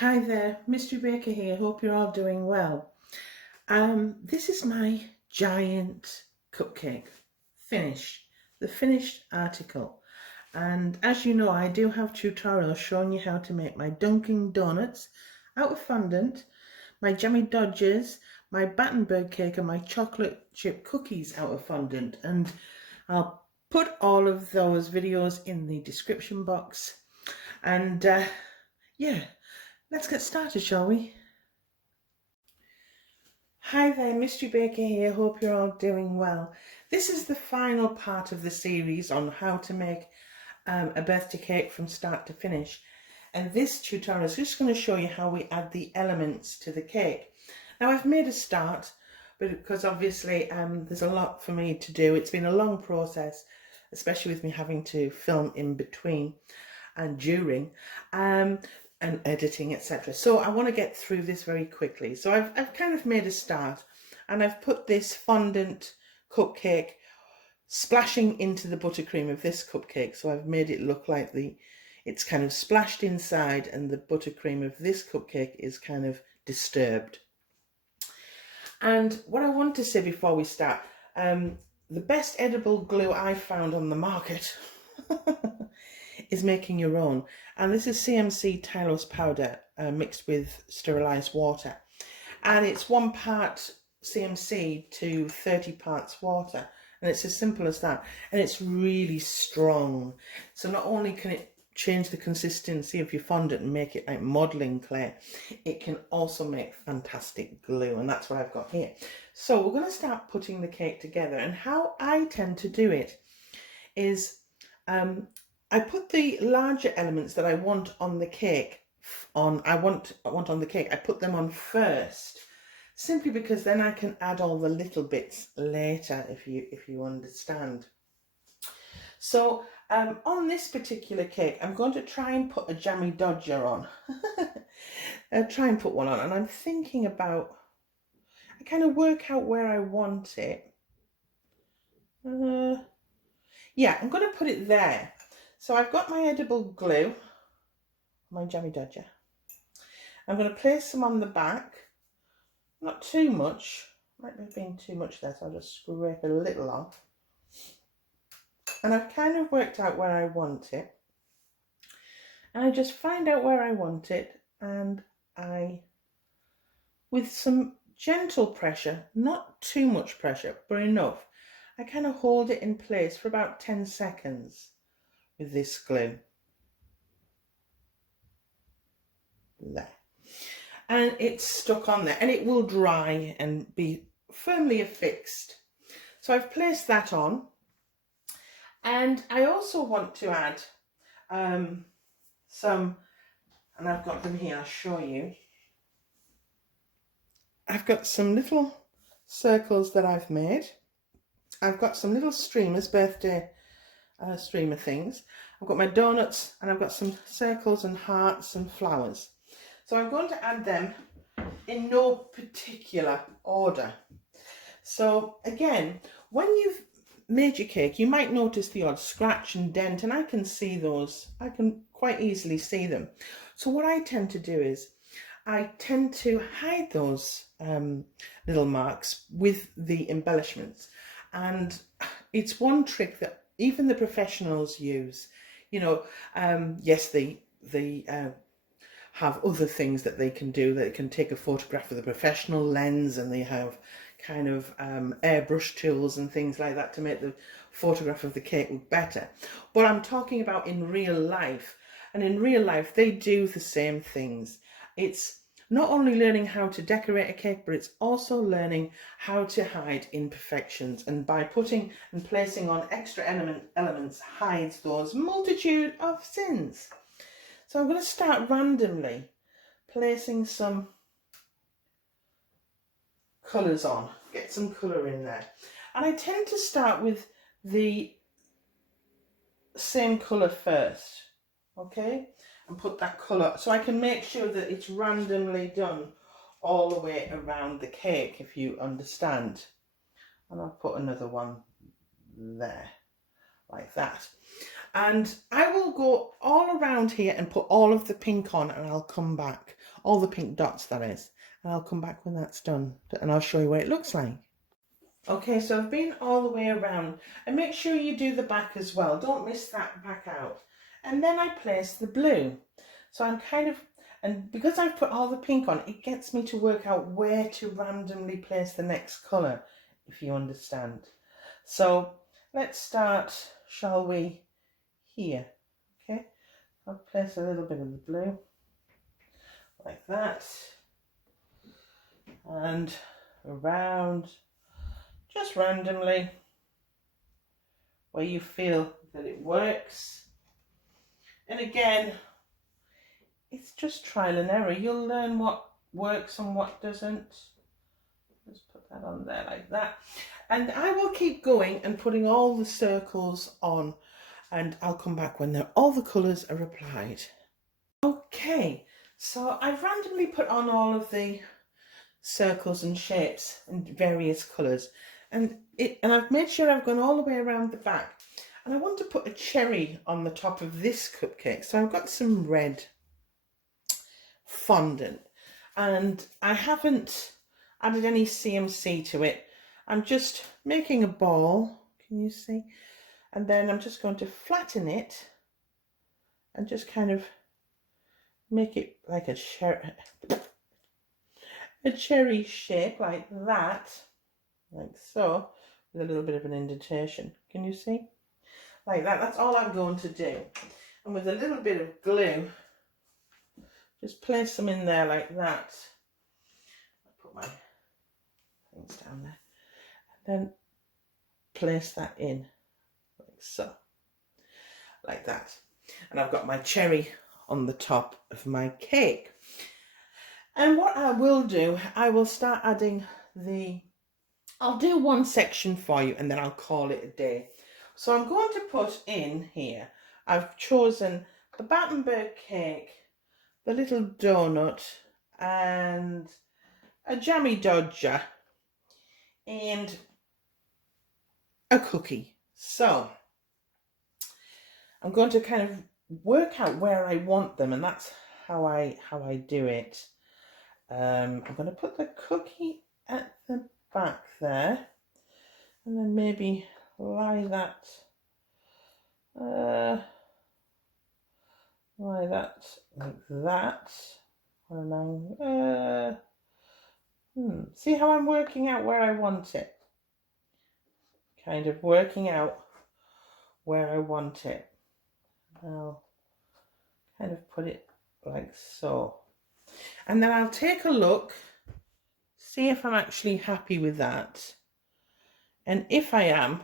Hi there, Mystery Baker here. Hope you're all doing well. This is my giant cupcake, finished, the finished article. And as you know, I do have tutorials showing you how to make my Dunkin' Donuts out of fondant, my Jammy Dodgers, my Battenberg cake and my chocolate chip cookies out of fondant. And I'll put all of those videos in the description box. And yeah. Let's get started, shall we? Hi there, Mystery Baker here. Hope you're all doing well. This is the final part of the series on how to make a birthday cake from start to finish. And this tutorial is just going to show you how we add the elements to the cake. Now I've made a start, but because obviously there's a lot for me to do. It's been a long process, especially with me having to film in between and during. And editing, etc. So I want to get through this very quickly. So I've kind of made a start, and I've put this fondant cupcake splashing into the buttercream of this cupcake. So I've made it look like it's kind of splashed inside, and the buttercream of this cupcake is kind of disturbed. And what I want to say before we start, the best edible glue I found on the market is making your own, and this is CMC Tylose powder mixed with sterilised water, and it's 1 part CMC to 30 parts water, and it's as simple as that, and it's really strong. So not only can it change the consistency of your fondant and make it like modelling clay, it can also make fantastic glue, and that's what I've got here. So we're going to start putting the cake together, and how I tend to do it is I put the larger elements that I want on the cake I want on the cake. I put them on first, simply because then I can add all the little bits later, if you understand. So on this particular cake, I'm going to try and put a Jammy Dodger on. Try and put one on, and I'm thinking about, I kind of work out where I want it. Yeah, I'm going to put it there. So I've got my edible glue, my Jammy Dodger. I'm going to place some on the back, not too much, might have been too much there, so I'll just scrape a little off. And I've kind of worked out where I want it. And I just find out where I want it, and with some gentle pressure, not too much pressure, but enough, I kind of hold it in place for about 10 seconds. With this glue there, and it's stuck on there, and it will dry and be firmly affixed. So I've placed that on, and I also want to add some, and I've got them here, I'll show you. I've got some little circles that I've made. I've got some little streamers, birthday streamer things. I've got my donuts, and I've got some circles and hearts and flowers. So I'm going to add them in no particular order. So again, when you've made your cake, you might notice the odd scratch and dent, and I can see those. I can quite easily see them. So what I tend to do is I tend to hide those little marks with the embellishments, and it's one trick that even the professionals use. You know, yes, they have other things that they can do. They can take a photograph with a professional lens, and they have kind of airbrush tools and things like that to make the photograph of the cake look better. But I'm talking about in real life, and in real life they do the same things. It's not only learning how to decorate a cake, but it's also learning how to hide imperfections, and by putting and placing on extra elements hides those multitude of sins. So I'm going to start randomly placing some colours on, get some colour in there, and I tend to start with the same colour first, okay, and put that colour, so I can make sure that it's randomly done all the way around the cake, if you understand. And I'll put another one there, like that. And I will go all around here and put all of the pink on, and I'll come back, all the pink dots that is, and I'll come back when that's done and I'll show you what it looks like. Okay, so I've been all the way around, and make sure you do the back as well. Don't miss that back out. And then I place the blue. So I'm kind of, and because I've put all the pink on, it gets me to work out where to randomly place the next colour, if you understand. So let's start, shall we, here. Okay, I'll place a little bit of the blue, like that, and around, just randomly, where you feel that it works. And again, it's just trial and error. You'll learn what works and what doesn't. Just put that on there like that. And I will keep going and putting all the circles on, and I'll come back when all the colours are applied. Okay, so I've randomly put on all of the circles and shapes and various colours, and I've made sure I've gone all the way around the back. And I want to put a cherry on the top of this cupcake, so I've got some red fondant, and I haven't added any CMC to it. I'm just making a ball, can you see? And then I'm just going to flatten it and just kind of make it like a cherry shape, like that, like so, with a little bit of an indentation. Can you see? Like that. That's all I'm going to do. And with a little bit of glue, just place them in there like that. I'll put my things down there. And then place that in, like so. Like that. And I've got my cherry on the top of my cake. And what I will do, I will start adding I'll do one section for you and then I'll call it a day. So I'm going to put in here, I've chosen the Battenberg cake, the little donut, and a jammy dodger, and a cookie. So I'm going to kind of work out where I want them, and that's how I do it. I'm going to put the cookie at the back there, and then maybe lie that like that. See how I'm working out where I want it? Kind of working out where I want it. I'll kind of put it like so. And then I'll take a look, see if I'm actually happy with that. And if I am,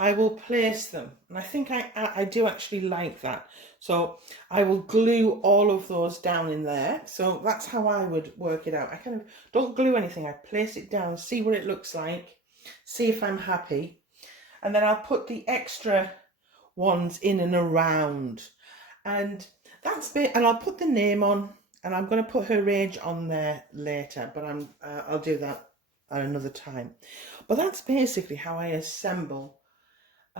I will place them. And I think I do actually like that. So I will glue all of those down in there. So that's how I would work it out. I kind of don't glue anything. I place it down, see what it looks like, see if I'm happy. And then I'll put the extra ones in and around. And that's it. And I'll put the name on. And I'm going to put her age on there later. But I'll do that at another time. But that's basically how I assemble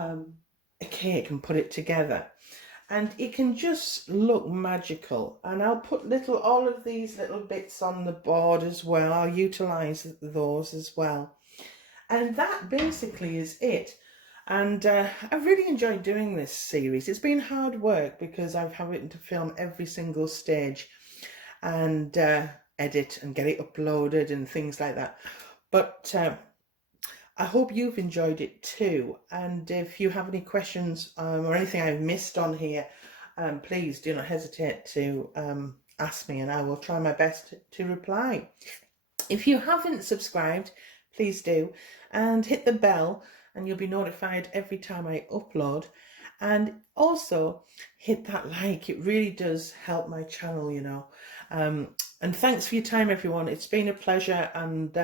a cake and put it together, and it can just look magical. And I'll put all of these little bits on the board as well. I'll utilize those as well, and that basically is it. And I've really enjoyed doing this series. It's been hard work because I've having to film every single stage and edit and get it uploaded and things like that, but I hope you've enjoyed it too. And if you have any questions or anything I've missed on here, please do not hesitate to ask me, and I will try my best to reply. If you haven't subscribed, please do, and hit the bell and you'll be notified every time I upload. And also hit that like, it really does help my channel, you know. And thanks for your time, everyone. It's been a pleasure, and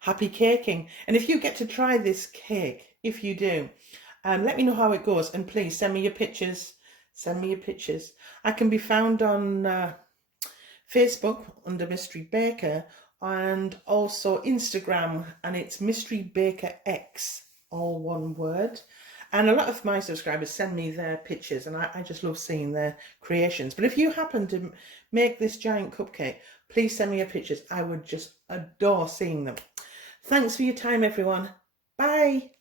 happy caking. And if you get to try this cake, if you do, let me know how it goes, and please send me your pictures. Send me your pictures. I can be found on Facebook under Mystery Baker, and also Instagram, and it's Mystery Baker X, all one word. And a lot of my subscribers send me their pictures, and I just love seeing their creations. But if you happen to make this giant cupcake, please send me your pictures. I would just adore seeing them. Thanks for your time, everyone. Bye.